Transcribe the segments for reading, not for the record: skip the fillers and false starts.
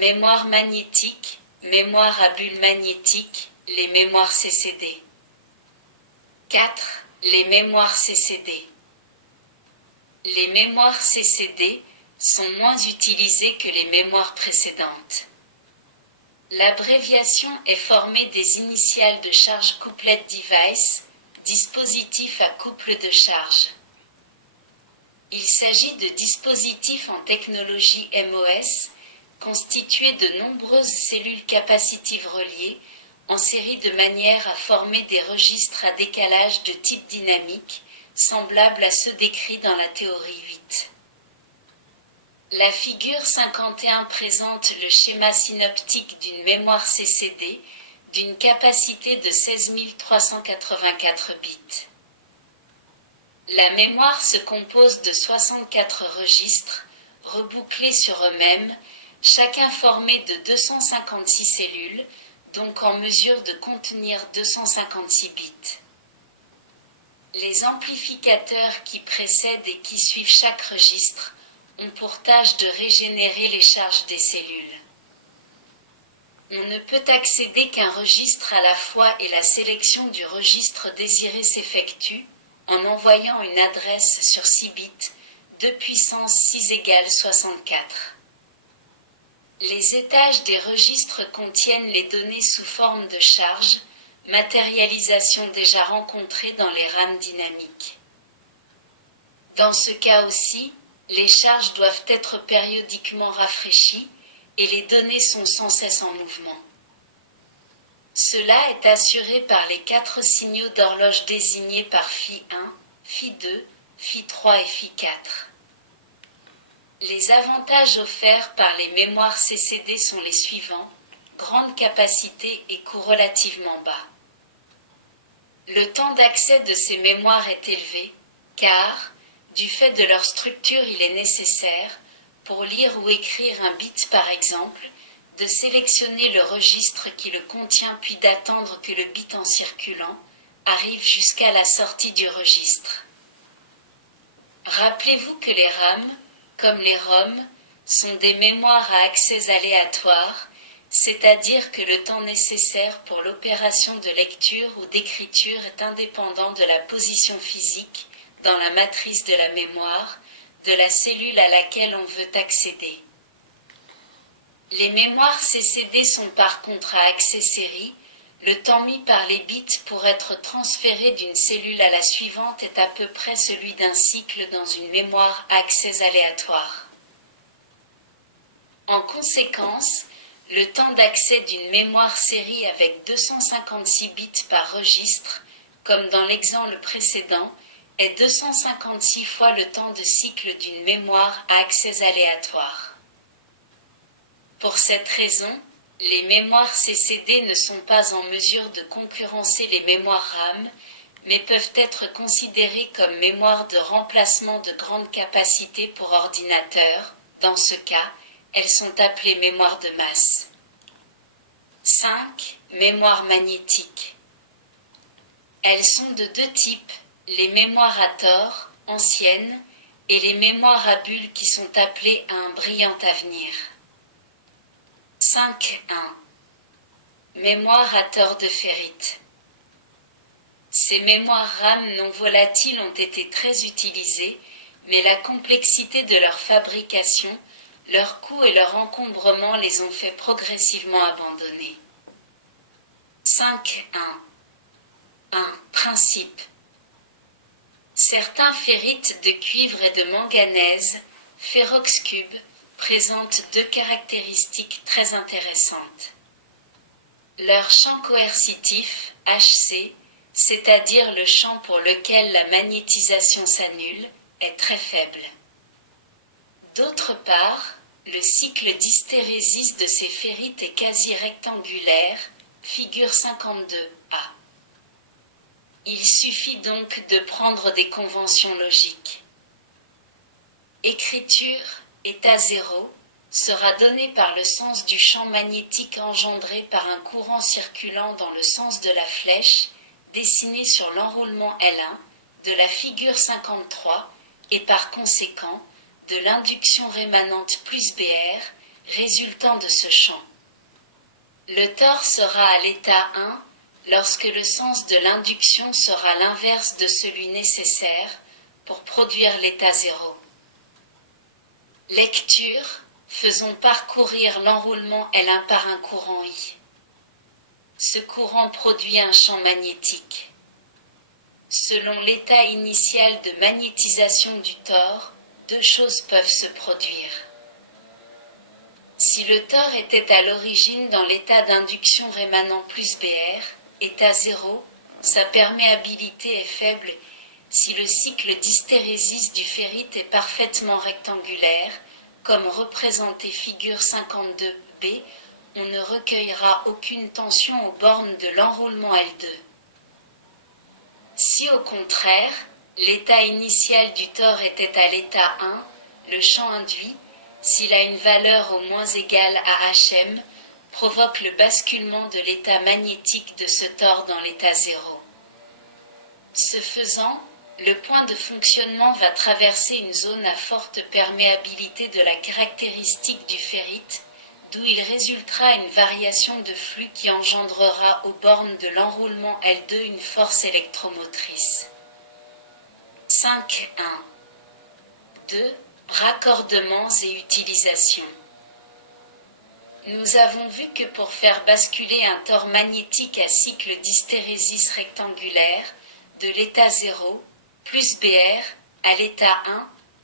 Mémoire magnétique, mémoire à bulle magnétique, les mémoires CCD. 4. Les mémoires CCD. Les mémoires CCD sont moins utilisées que les mémoires précédentes. L'abréviation est formée des initiales de charge couplet device, dispositif à couple de charge. Il s'agit de dispositifs en technologie MOS, constitués de nombreuses cellules capacitives reliées, en série de manière à former des registres à décalage de type dynamique, semblables à ceux décrits dans la théorie 8. La figure 51 présente le schéma synoptique d'une mémoire CCD, d'une capacité de 16 384 bits. La mémoire se compose de 64 registres, rebouclés sur eux-mêmes, chacun formé de 256 cellules, donc en mesure de contenir 256 bits. Les amplificateurs qui précèdent et qui suivent chaque registre ont pour tâche de régénérer les charges des cellules. On ne peut accéder qu'un registre à la fois et la sélection du registre désiré s'effectue en envoyant une adresse sur 6 bits, 2 puissance 6 égale 64. Les étages des registres contiennent les données sous forme de charges, matérialisation déjà rencontrée dans les rames dynamiques. Dans ce cas aussi, les charges doivent être périodiquement rafraîchies et les données sont sans cesse en mouvement. Cela est assuré par les 4 signaux d'horloge désignés par Φ1, Φ2, Φ3 et Φ4. Les avantages offerts par les mémoires CCD sont les suivants: grande capacité et coût relativement bas. Le temps d'accès de ces mémoires est élevé, car, du fait de leur structure, il est nécessaire, pour lire ou écrire un bit par exemple, de sélectionner le registre qui le contient puis d'attendre que le bit en circulant arrive jusqu'à la sortie du registre. Rappelez-vous que les RAM, comme les ROM, sont des mémoires à accès aléatoire, c'est-à-dire que le temps nécessaire pour l'opération de lecture ou d'écriture est indépendant de la position physique, dans la matrice de la mémoire, de la cellule à laquelle on veut accéder. Les mémoires CCD sont par contre à accès série. Le temps mis par les bits pour être transféré d'une cellule à la suivante est à peu près celui d'un cycle dans une mémoire à accès aléatoire. En conséquence, le temps d'accès d'une mémoire série avec 256 bits par registre, comme dans l'exemple précédent, est 256 fois le temps de cycle d'une mémoire à accès aléatoire. Pour cette raison, les mémoires CCD ne sont pas en mesure de concurrencer les mémoires RAM, mais peuvent être considérées comme mémoires de remplacement de grande capacité pour ordinateur. Dans ce cas, elles sont appelées mémoires de masse. 5. Mémoire magnétique. Elles sont de deux types, les mémoires à tort, anciennes, et les mémoires à bulles qui sont appelées à un brillant avenir. 5.1. Mémoire à tort de ferrite. Ces mémoires RAM non volatiles ont été très utilisées, mais la complexité de leur fabrication, leur coût et leur encombrement les ont fait progressivement abandonner. 5.1. 1. Principe. Certains ferrites de cuivre et de manganèse, ferroxcube, présentent deux caractéristiques très intéressantes. Leur champ coercitif, HC, c'est-à-dire le champ pour lequel la magnétisation s'annule, est très faible. D'autre part, le cycle d'hystérésis de ces ferrites est quasi rectangulaire, figure 52a. Il suffit donc de prendre des conventions logiques. Écriture, état 0, sera donnée par le sens du champ magnétique engendré par un courant circulant dans le sens de la flèche, dessiné sur l'enroulement L1, de la figure 53, et par conséquent, de l'induction rémanente plus BR, résultant de ce champ. Le tore sera à l'état 1, lorsque le sens de l'induction sera l'inverse de celui nécessaire pour produire l'état 0. Lecture, faisons parcourir l'enroulement L1 par un courant I. Ce courant produit un champ magnétique. Selon l'état initial de magnétisation du tore, deux choses peuvent se produire. Si le tore était à l'origine dans l'état d'induction rémanent plus BR, état 0, sa perméabilité est faible. Si le cycle d'hystérésis du ferrite est parfaitement rectangulaire, comme représenté figure 52b, on ne recueillera aucune tension aux bornes de l'enroulement L2. Si au contraire, l'état initial du tore était à l'état 1, le champ induit, s'il a une valeur au moins égale à Hm, provoque le basculement de l'état magnétique de ce tore dans l'état 0. Ce faisant, le point de fonctionnement va traverser une zone à forte perméabilité de la caractéristique du ferrite, d'où il résultera une variation de flux qui engendrera aux bornes de l'enroulement L2 une force électromotrice. 5.1. 2. Raccordements et utilisations. Nous avons vu que pour faire basculer un tore magnétique à cycle d'hystérésis rectangulaire, de l'état 0, plus BR, à l'état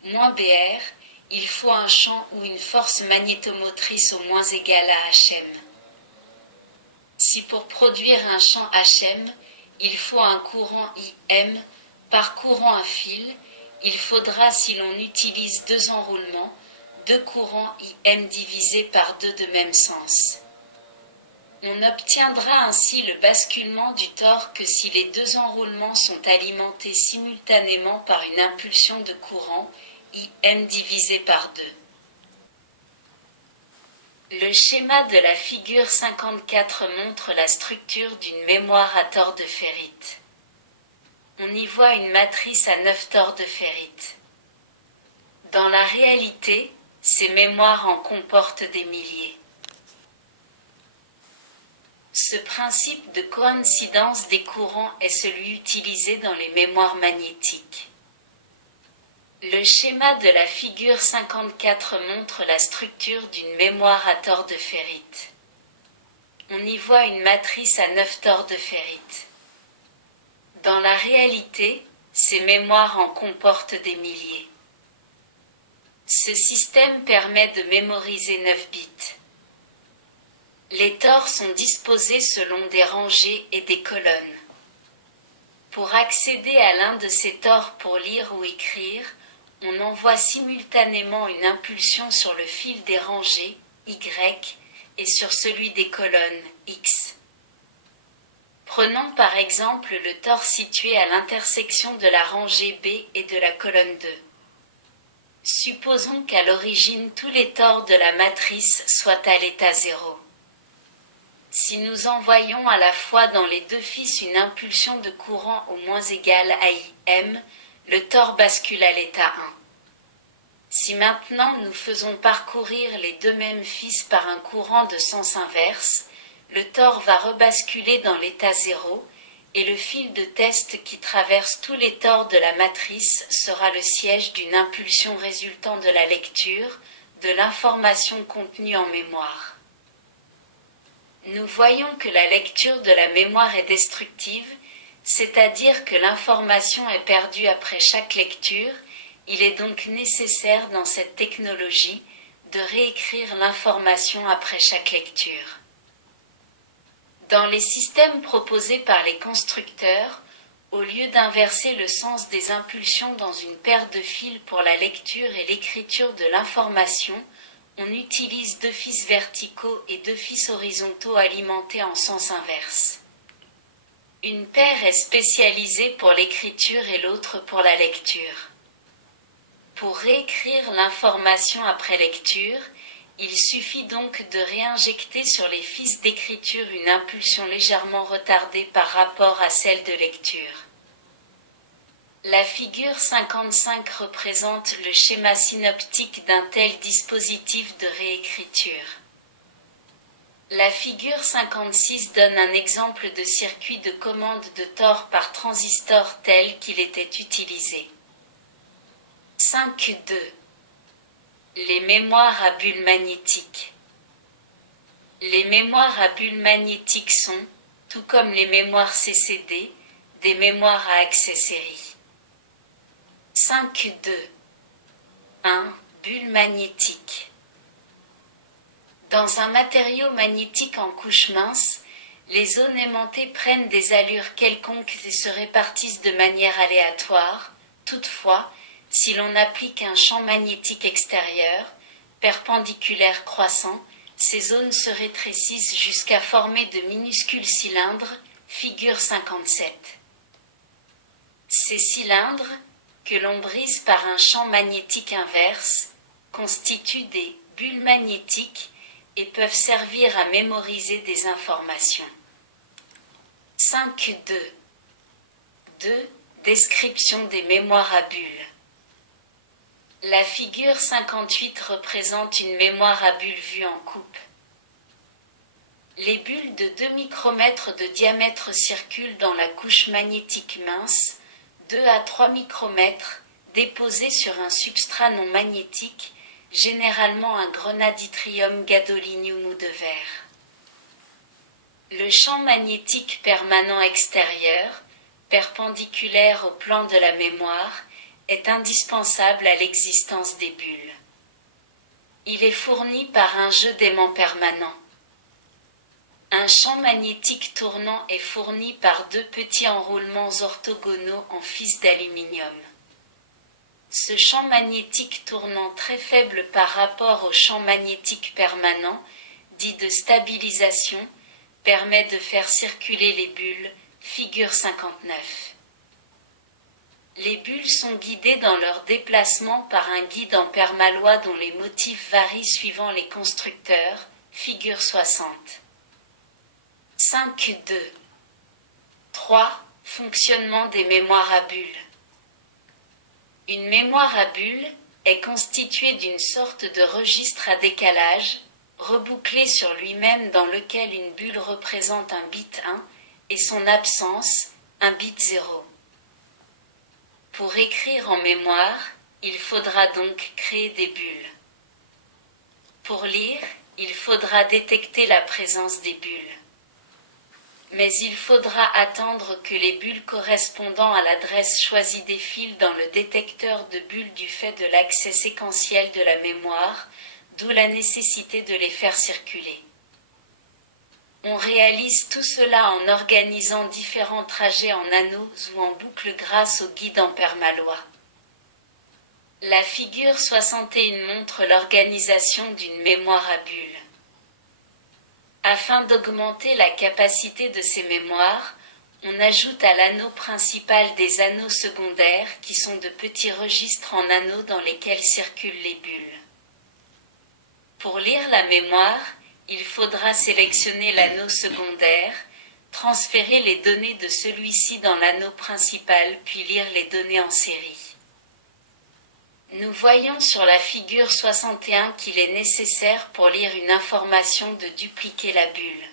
1, moins BR, il faut un champ ou une force magnétomotrice au moins égale à Hm. Si pour produire un champ Hm, il faut un courant IM, parcourant un fil, il faudra, si l'on utilise deux enroulements, deux courants IM divisés par deux de même sens. On obtiendra ainsi le basculement du tore que si les deux enroulements sont alimentés simultanément par une impulsion de courant, IM divisé par 2. Le schéma de la figure 54 montre la structure d'une mémoire à tore de ferrite. On y voit une matrice à 9 tores de ferrite. Dans la réalité, ces mémoires en comportent des milliers. Ce principe de coïncidence des courants est celui utilisé dans les mémoires magnétiques. Le schéma de la figure 54 montre la structure d'une mémoire à tore de ferrite. On y voit une matrice à 9 tores de ferrite. Dans la réalité, ces mémoires en comportent des milliers. Ce système permet de mémoriser 9 bits. Les tores sont disposés selon des rangées et des colonnes. Pour accéder à l'un de ces tores pour lire ou écrire, on envoie simultanément une impulsion sur le fil des rangées, Y, et sur celui des colonnes, X. Prenons par exemple le tore situé à l'intersection de la rangée B et de la colonne 2. Supposons qu'à l'origine tous les tores de la matrice soient à l'état 0. Si nous envoyons à la fois dans les deux fils une impulsion de courant au moins égale à IM, le tore bascule à l'état 1. Si maintenant nous faisons parcourir les deux mêmes fils par un courant de sens inverse, le tore va rebasculer dans l'état 0, et le fil de test qui traverse tous les tores de la matrice sera le siège d'une impulsion résultant de la lecture, de l'information contenue en mémoire. Nous voyons que la lecture de la mémoire est destructive, c'est-à-dire que l'information est perdue après chaque lecture. Il est donc nécessaire dans cette technologie de réécrire l'information après chaque lecture. Dans les systèmes proposés par les constructeurs, au lieu d'inverser le sens des impulsions dans une paire de fils pour la lecture et l'écriture de l'information, on utilise deux fils verticaux et deux fils horizontaux alimentés en sens inverse. Une paire est spécialisée pour l'écriture et l'autre pour la lecture. Pour réécrire l'information après lecture, il suffit donc de réinjecter sur les fils d'écriture une impulsion légèrement retardée par rapport à celle de lecture. La figure 55 représente le schéma synoptique d'un tel dispositif de réécriture. La figure 56 donne un exemple de circuit de commande de Tor par transistor tel qu'il était utilisé. 5.2. Les mémoires à bulles magnétiques. Les mémoires à bulles magnétiques sont, tout comme les mémoires CCD, des mémoires à accès série. 5.2. 1. Bulle magnétique. Dans un matériau magnétique en couche mince, les zones aimantées prennent des allures quelconques et se répartissent de manière aléatoire. Toutefois, si l'on applique un champ magnétique extérieur, perpendiculaire croissant, ces zones se rétrécissent jusqu'à former de minuscules cylindres, figure 57. Ces cylindres, que l'on brise par un champ magnétique inverse, constituent des bulles magnétiques et peuvent servir à mémoriser des informations. 5.2. 2. Description des mémoires à bulles. La figure 58 représente une mémoire à bulles vue en coupe. Les bulles de 2 micromètres de diamètre circulent dans la couche magnétique mince, 2 à 3 micromètres, déposées sur un substrat non magnétique, généralement un grenaditrium gadolinium ou de verre. Le champ magnétique permanent extérieur, perpendiculaire au plan de la mémoire, est indispensable à l'existence des bulles. Il est fourni par un jeu d'aimants permanent. Un champ magnétique tournant est fourni par 2 petits enroulements orthogonaux en fils d'aluminium. Ce champ magnétique tournant très faible par rapport au champ magnétique permanent, dit de stabilisation, permet de faire circuler les bulles, figure 59. Les bulles sont guidées dans leur déplacement par un guide en permalois dont les motifs varient suivant les constructeurs, figure 60. 5.2. 3. Fonctionnement des mémoires à bulles. Une mémoire à bulles est constituée d'une sorte de registre à décalage, rebouclé sur lui-même dans lequel une bulle représente un bit 1 et son absence, un bit 0. Pour écrire en mémoire, il faudra donc créer des bulles. Pour lire, il faudra détecter la présence des bulles. Mais il faudra attendre que les bulles correspondant à l'adresse choisie défilent dans le détecteur de bulles du fait de l'accès séquentiel de la mémoire, d'où la nécessité de les faire circuler. On réalise tout cela en organisant différents trajets en anneaux ou en boucles grâce au guide en permalois. La figure 61 montre l'organisation d'une mémoire à bulles. Afin d'augmenter la capacité de ces mémoires, on ajoute à l'anneau principal des anneaux secondaires qui sont de petits registres en anneaux dans lesquels circulent les bulles. Pour lire la mémoire, il faudra sélectionner l'anneau secondaire, transférer les données de celui-ci dans l'anneau principal puis lire les données en série. Nous voyons sur la figure 61 qu'il est nécessaire pour lire une information de dupliquer la bulle.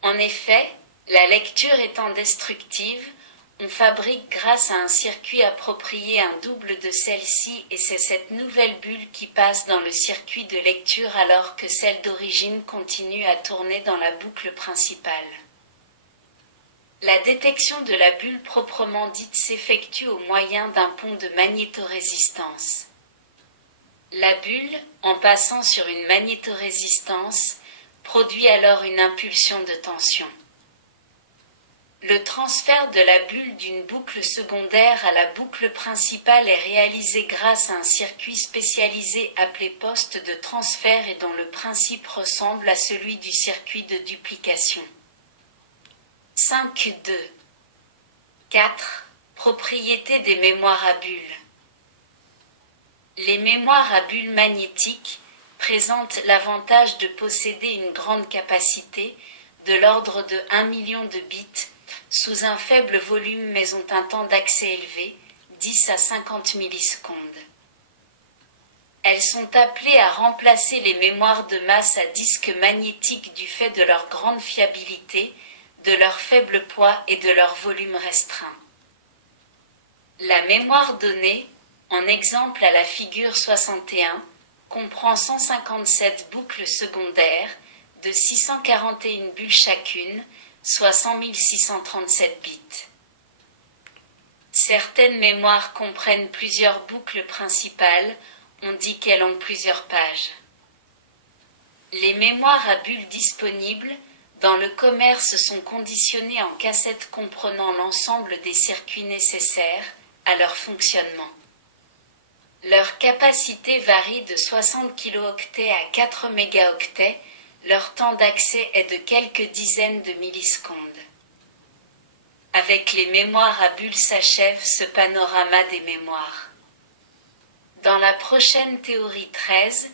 En effet, la lecture étant destructive, on fabrique grâce à un circuit approprié un double de celle-ci et c'est cette nouvelle bulle qui passe dans le circuit de lecture alors que celle d'origine continue à tourner dans la boucle principale. La détection de la bulle proprement dite s'effectue au moyen d'un pont de magnétorésistance. La bulle, en passant sur une magnétorésistance, produit alors une impulsion de tension. Le transfert de la bulle d'une boucle secondaire à la boucle principale est réalisé grâce à un circuit spécialisé appelé poste de transfert et dont le principe ressemble à celui du circuit de duplication. 5.2. 4. Propriétés des mémoires à bulles. Les mémoires à bulles magnétiques présentent l'avantage de posséder une grande capacité, de l'ordre de 1 million de bits, sous un faible volume mais ont un temps d'accès élevé, 10 à 50 millisecondes. Elles sont appelées à remplacer les mémoires de masse à disque magnétique du fait de leur grande fiabilité, de leur faible poids et de leur volume restreint. La mémoire donnée, en exemple à la figure 61, comprend 157 boucles secondaires, de 641 bulles chacune, soit 100 637 bits. Certaines mémoires comprennent plusieurs boucles principales, on dit qu'elles ont plusieurs pages. Les mémoires à bulles disponibles dans le commerce sont conditionnées en cassettes comprenant l'ensemble des circuits nécessaires à leur fonctionnement. Leur capacité varie de 60 kilooctets à 4 mégaoctets, leur temps d'accès est de quelques dizaines de millisecondes. Avec les mémoires à bulles s'achève ce panorama des mémoires. Dans la prochaine théorie 13,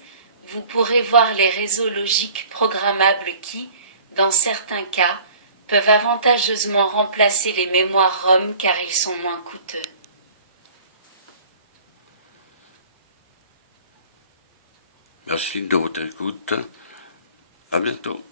vous pourrez voir les réseaux logiques programmables qui, dans certains cas, peuvent avantageusement remplacer les mémoires ROM car ils sont moins coûteux. Merci de votre écoute. À bientôt.